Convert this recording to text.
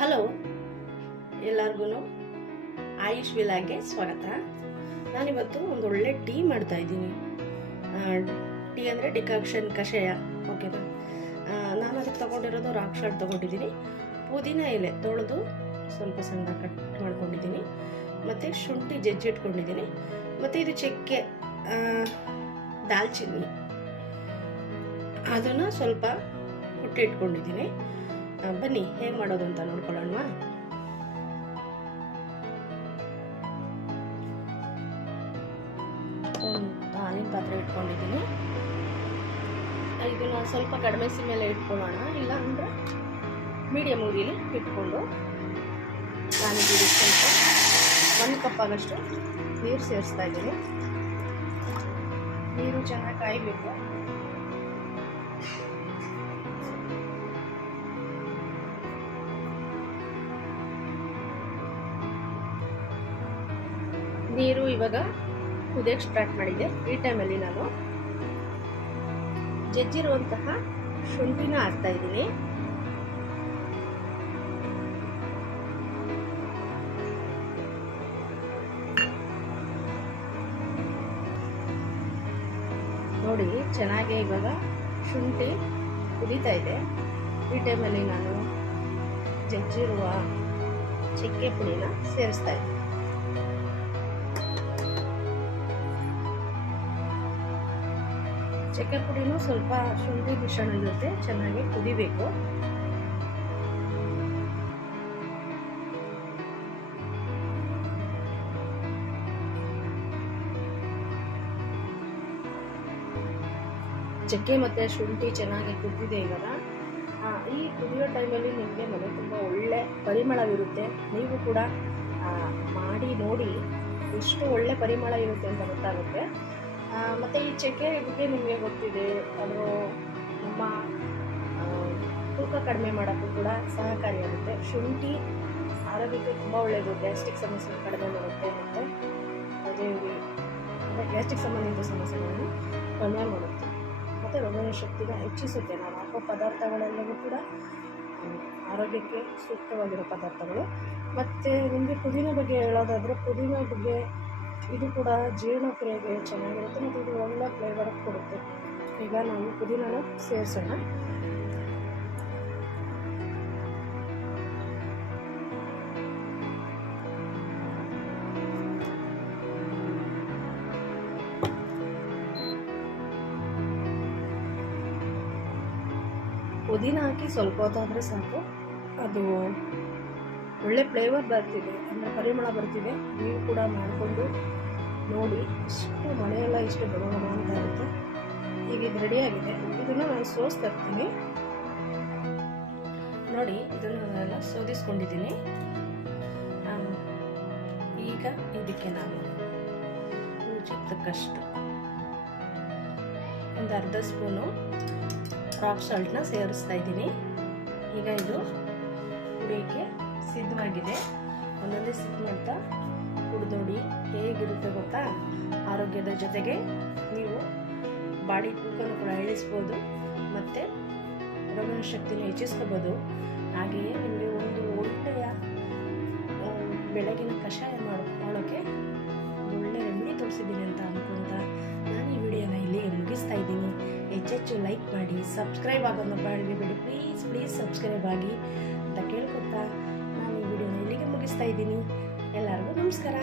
Hello, ಎಲ್ಲರಿಗೂ ಆಯುಷ್ ವಿಲಾಗೆ ಸ್ವಾಗತ. ನಾನಿವತ್ತು ಒಂದು ಒಳ್ಳೆ ಟೀ ಮಾಡ್ತಾ ಇದ್ದೀನಿ. ಟೀ ಅಂದರೆ ಡಿಕಾಕ್ಷನ್ ಕಷಾಯ. ಓಕೆನಾ? ನಾನು ಅದಕ್ಕೆ ತೊಗೊಂಡಿರೋದು ರಾಕ್ ಸಾಲ್ಟ್ ತೊಗೊಂಡಿದ್ದೀನಿ, ಪುದೀನ ಎಲೆ ತೊಳೆದು ಸ್ವಲ್ಪ ಸಣ್ಣ ಕಟ್ ಮಾಡ್ಕೊಂಡಿದ್ದೀನಿ, ಮತ್ತು ಶುಂಠಿ ಜಜ್ಜಿಟ್ಕೊಂಡಿದ್ದೀನಿ, ಮತ್ತು ಇದು ಚಕ್ಕೆ, ದಾಲ್ಚಿನ್ನಿ ಅದನ್ನು ಸ್ವಲ್ಪ ಕುಟ್ಟಿಟ್ಕೊಂಡಿದ್ದೀನಿ. ಬನ್ನಿ ಹೇಗೆ ಮಾಡೋದು ಅಂತ ನೋಡ್ಕೊಳ್ಳೋಣ. ಒಂದು ಹಾಲಿನ ಪಾತ್ರೆ ಇಟ್ಕೊಂಡಿದ್ದೀನಿ. ಇದನ್ನು ಸ್ವಲ್ಪ ಕಡಿಮೆ ಸಿಮ್ಮೇಲೆ ಇಟ್ಕೊಳ್ಳೋಣ, ಇಲ್ಲ ಅಂದರೆ ಮೀಡಿಯಮ್ ಉರಿಲಿ ಇಟ್ಕೊಂಡು ನಾನಿಗೆ ಸ್ವಲ್ಪ 1 ಕಪ್ ಆಗಷ್ಟು ನೀರು ಸೇರಿಸ್ತಾ ಇದ್ದೀನಿ. ನೀರು ಚೆನ್ನಾಗಿ ಕಾಯಬೇಕು. ನೀರು ಇವಾಗ ಕುದಿಯಕ್ಕೆ ಸ್ಟಾರ್ಟ್ ಮಾಡಿದೆ. ಈ ಟೈಮಲ್ಲಿ ನಾನು ಜಜ್ಜಿರುವಂತಹ ಶುಂಠಿನ ಹಾಕ್ತಾ ಇದ್ದೀನಿ. ನೋಡಿ, ಚೆನ್ನಾಗಿ ಇವಾಗ ಶುಂಠಿ ಕುದೀತಾ ಇದೆ. ಈ ಟೈಮಲ್ಲಿ ನಾನು ಜಜ್ಜಿರುವ ಚಕ್ಕೆ ಪುಡಿನ ಸೇರಿಸ್ತಾ ಇದ್ದೀನಿ. ಚಕ್ಕೆ ಪುಡಿನೂ ಸ್ವಲ್ಪ ಶುಂಠಿ ಮಿಶ್ರಣ ಜೊತೆ ಚೆನ್ನಾಗಿ ಕುದಿಬೇಕು. ಚಕ್ಕೆ ಮತ್ತು ಶುಂಠಿ ಚೆನ್ನಾಗಿ ಕುದಿದೆ ಇವಾಗ. ಈ ಕುದಿಯೋ ಟೈಮಲ್ಲಿ ನಿಮಗೆ ಮನೆ ತುಂಬ ಒಳ್ಳೆ ಪರಿಮಳವಿರುತ್ತೆ. ನೀವು ಕೂಡ ಮಾಡಿ ನೋಡಿ ಎಷ್ಟು ಒಳ್ಳೆ ಪರಿಮಳ ಇರುತ್ತೆ ಅಂತ ಗೊತ್ತಾಗುತ್ತೆ. ಮತ್ತು ಈ ಚಕ್ಕೆ ಬಗ್ಗೆ ನಿಮಗೆ ಗೊತ್ತಿದೆ, ಅದು ನಮ್ಮ ತೂಕ ಕಡಿಮೆ ಮಾಡೋಕ್ಕೂ ಕೂಡ ಸಹಕಾರಿಯಾಗುತ್ತೆ. ಶುಂಠಿ ಆರೋಗ್ಯಕ್ಕೆ ತುಂಬ ಒಳ್ಳೆಯದು. ಗ್ಯಾಸ್ಟ್ರಿಕ್ ಸಮಸ್ಯೆ ಕಡಿಮೆ ಮಾಡುತ್ತೆ, ಮತ್ತು ಅದೇ ಗ್ಯಾಸ್ಟ್ರಿಕ್ ಸಂಬಂಧಿತ ಸಮಸ್ಯೆಗಳನ್ನು ಕಡಿಮೆ ಮಾಡುತ್ತೆ, ಮತ್ತು ರೋಗ ಶಕ್ತಿನ ಹೆಚ್ಚಿಸುತ್ತೆ. ನಾವು ಹಾಕೋ ಪದಾರ್ಥಗಳೆಲ್ಲವೂ ಕೂಡ ಆರೋಗ್ಯಕ್ಕೆ ಸೂಕ್ತವಾಗಿರೋ ಪದಾರ್ಥಗಳು. ಮತ್ತು ನಿಮಗೆ ಪುದೀನ ಬಗ್ಗೆ ಹೇಳೋದಾದರೆ, ಪುದೀನ ಬಗ್ಗೆ ಇದು ಕೂಡ ಜೀರ್ಣಕ್ರಿಯೆಗೆ ಚೆನ್ನಾಗಿರುತ್ತೆ, ಮತ್ತು ಇದು ಒಳ್ಳೆ ಫ್ಲೇವರ್ ಕೊಡುತ್ತೆ. ಈಗ ನಾವು ಪುದೀನನ ಸೇರಿಸೋಣ. ಪುದೀನ ಹಾಕಿ ಸ್ವಲ್ಪ ಹೊತ್ತಾದರೆ ಸಾಕು, ಅದು ಒಳ್ಳೆ ಫ್ಲೇವರ್ ಬರ್ತಿದೆ, ಅಂದರೆ ಪರಿಮಳ ಬರ್ತಿದೆ. ನೀವು ಕೂಡ ಮಾಡಿಕೊಂಡು ನೋಡಿ. ಇಷ್ಟು ಮಳೆಯೆಲ್ಲ ಇಷ್ಟು ಗಮನ ಅಂತ ಇರುತ್ತೆ. ಈಗ ಇದು ರೆಡಿಯಾಗಿದೆ. ಇದನ್ನು ನಾನು ಸೋಸ್ತಾ ಇರ್ತೀನಿ. ನೋಡಿ, ಇದನ್ನು ನಾನೆಲ್ಲ ಸೋದಿಸ್ಕೊಂಡಿದ್ದೀನಿ. ಈಗ ಇದಕ್ಕೆ ನಾನು ರುಚಿಗೆ ತಕ್ಕಷ್ಟು ಒಂದು ಅರ್ಧ ಸ್ಪೂನು ರಾಕ್ ಸಾಲ್ಟ್ನ ಸೇರಿಸ್ತಾ ಇದ್ದೀನಿ. ಈಗ ಇದು ಕುಡಿಯೋಕ್ಕೆ ಸಿದ್ಧವಾಗಿದೆ. ಒಂದೊಂದೇ ಸಿಪ್ ಮಾಡ್ತಾ ಕುಡಿದೋಡಿ ಹೇಗಿರುತ್ತೆ ಗೊತ್ತಾ. ಆರೋಗ್ಯದ ಜೊತೆಗೆ ನೀವು ಬಾಡಿ ತೂಕನೂ ಕೂಡ ಇಳಿಸ್ಬೋದು, ಮತ್ತು ರೋಗ ಶಕ್ತಿನ ಹೆಚ್ಚಿಸ್ಕೋಬೋದು. ಹಾಗೆಯೇ ನಿಮಗೆ ಒಂದು ಒಳ್ಳೆಯ ಬೆಳಗಿನ ಕಷಾಯ ಮಾಡೋಕ್ಕೆ ಒಳ್ಳೆ ರೆಮಿಡಿ ತೋರಿಸಿದ್ದೀನಿ ಅಂತ ಅಂದ್ಕೊಂತ ನಾನು ಈ ವಿಡಿಯೋನ ಇಲ್ಲಿ ಮುಗಿಸ್ತಾ ಇದ್ದೀನಿ. ಹೆಚ್ಚೆಚ್ಚು ಲೈಕ್ ಮಾಡಿ, ಸಬ್ಸ್ಕ್ರೈಬ್ ಆಗೋದನ್ನ ಮಾಡಬೇಡಿ. ಪ್ಲೀಸ್ ಸಬ್ಸ್ಕ್ರೈಬ್ ಆಗಿ ಅಂತ ಕೇಳ್ಕೊತಾ ನಾನು ಈ ವಿಡಿಯೋನ ಇಲ್ಲಿಗೆ ಮುಗಿಸ್ತಾ ಇದ್ದೀನಿ. ಎಲ್ಲರಿಗೂ ನಮಸ್ಕಾರ.